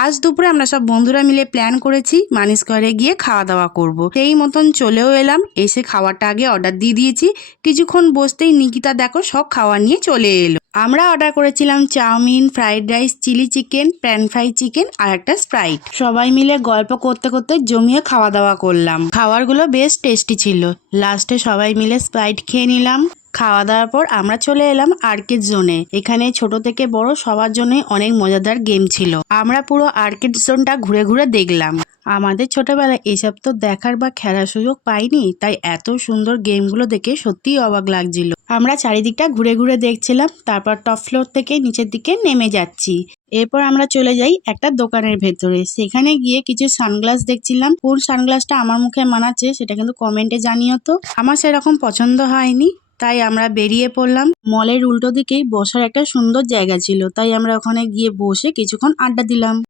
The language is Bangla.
আজ দুপুরে আমরা সব বন্ধুরা মিলে প্ল্যান করেছি মানি স্কোয়ারে গিয়ে খাওয়া দাওয়া করব। সেই মতন চলেও এলাম, এসে খাবারটা আগে অর্ডার দিয়ে দিয়েছি। কিছুক্ষণ বসতেই নিকিতা দেখো সব খাওয়া নিয়ে চলে এলো। আমরা অর্ডার করেছিলাম chowmein, fried rice, chilli chicken, pan fry chicken আর একটা স্প্রাইট। সবাই মিলে গল্প করতে করতে জমিয়ে খাওয়া দাওয়া করলাম। খাবারগুলো বেশ টেস্টি ছিল। লাস্টে সবাই মিলে স্প্রাইট খেয়ে নিলাম। খাওয়া দাওয়ার পর আমরা চলে এলাম আর্কেড জোনে। এখানে ছোট থেকে বড় সবার জন্য অনেক মজাদার গেম ছিল। আমরা পুরো আর্কেড জোনটা ঘুরে ঘুরে দেখলাম। আমাদের ছোটবেলায় এসব তো দেখার বা খেলার সুযোগ পাইনি, তাই এত সুন্দর গেমগুলো দেখে সত্যিই অবাক লাগছিল। আমরা চারিদিকটা ঘুরে ঘুরে দেখছিলাম, তারপর টপ ফ্লোর থেকে নিচের দিকে নেমে যাচ্ছি। এরপর আমরা চলে যাই একটা দোকানের ভেতরে। সেখানে গিয়ে কিছু সানগ্লাস দেখছিলাম। কোন সানগ্লাসটা আমার মুখে মানাচ্ছে সেটা কিন্তু কমেন্টে জানিও তো। আমার সেরকম পছন্দ হয়নি, তাই আমরা বেরিয়ে পড়লাম। মলের উল্টো দিকেই বসার একটা সুন্দর জায়গা ছিল, তাই আমরা ওখানে গিয়ে বসে কিছুক্ষণ আড্ডা দিলাম।